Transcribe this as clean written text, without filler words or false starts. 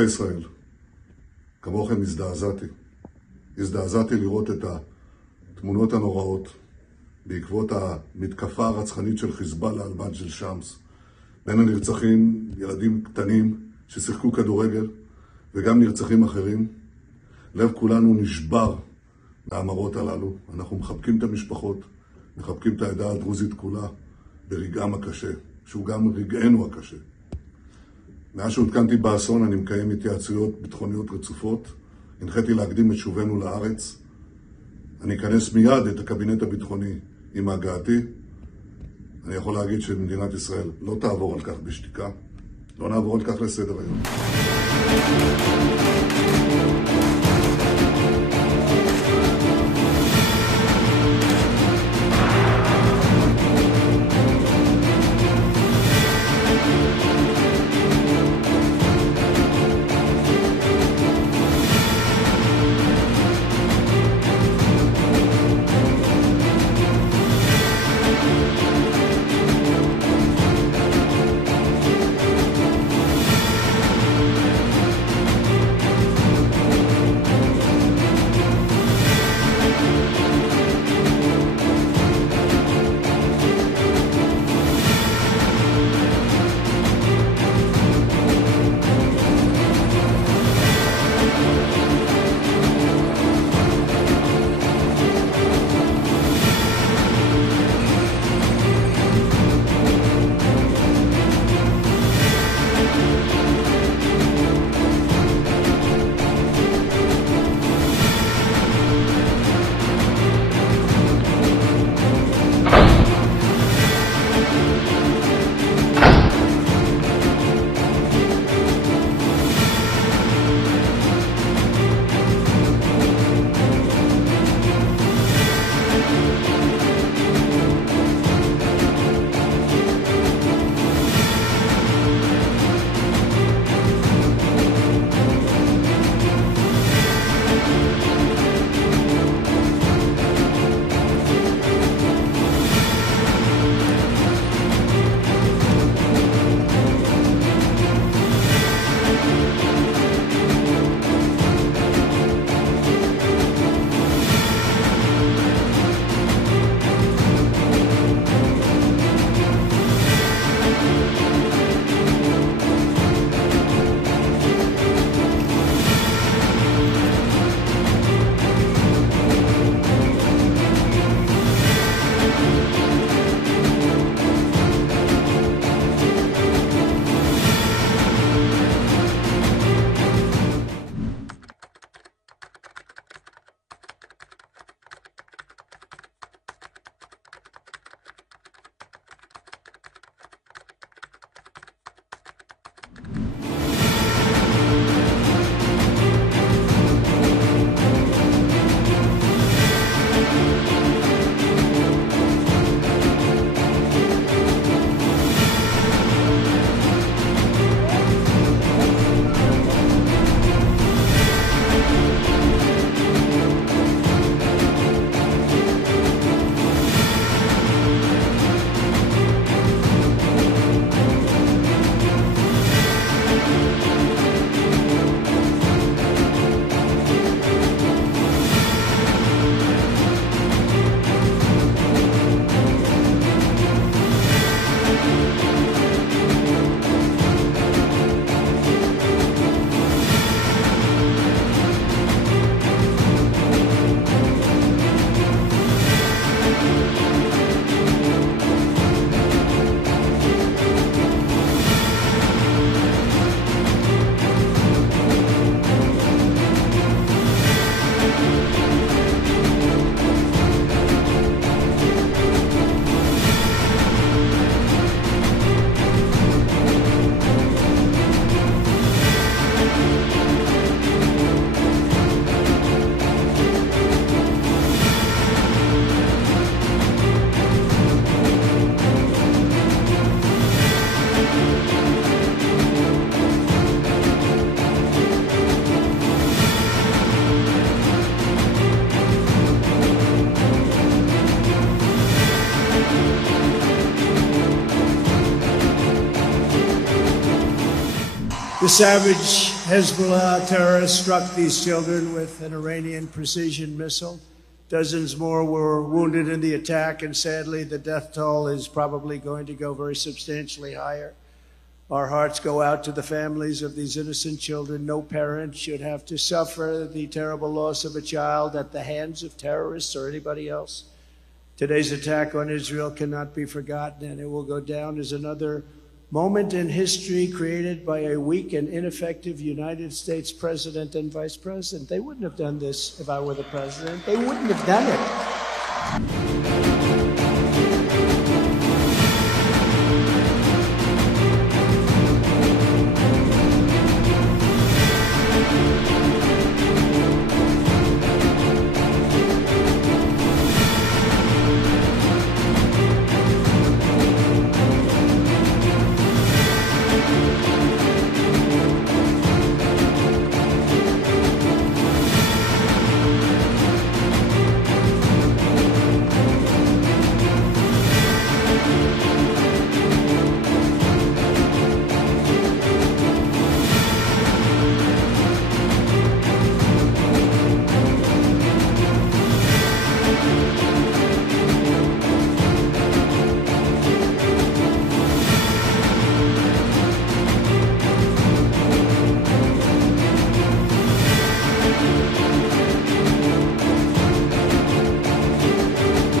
אזרחי ישראל, כמוכם הזדעזעתי לראות את התמונות הנוראות בעקבות המתקפה הרצחנית של חיזבאללה על מג'דל שמס. בין הנרצחים ילדים קטנים ששיחקו כדורגל וגם נרצחים אחרים. לב כולנו נשבר מהמראות הללו. אנחנו מחבקים את המשפחות, מחבקים את העדה הדרוזית כולה ברגעם הקשה, שהוא גם רגענו הקשה. מאז שהותקנתי באסון אני מקיים התייעצויות ביטחוניות רצופות. הנחיתי להקדים את שובנו לארץ. אני אכנס מיד את הקבינט הביטחוני עם הגעתי. אני יכול להגיד שמדינת ישראל לא תעבור על כך בשתיקה. לא נעבור על כך לסדר היום. savage Hezbollah terrorists struck these children with an Iranian precision missile. Dozens more were wounded in the attack, and sadly, the death toll is probably going to go very substantially higher. Our hearts go out to the families of these innocent children. No parent should have to suffer the terrible loss of a child at the hands of terrorists or anybody else. Today's attack on Israel cannot be forgotten, and it will go down as another moment in history created by a weak and ineffective United States president and vice president. They wouldn't have done this if I were the president. They wouldn't have done it.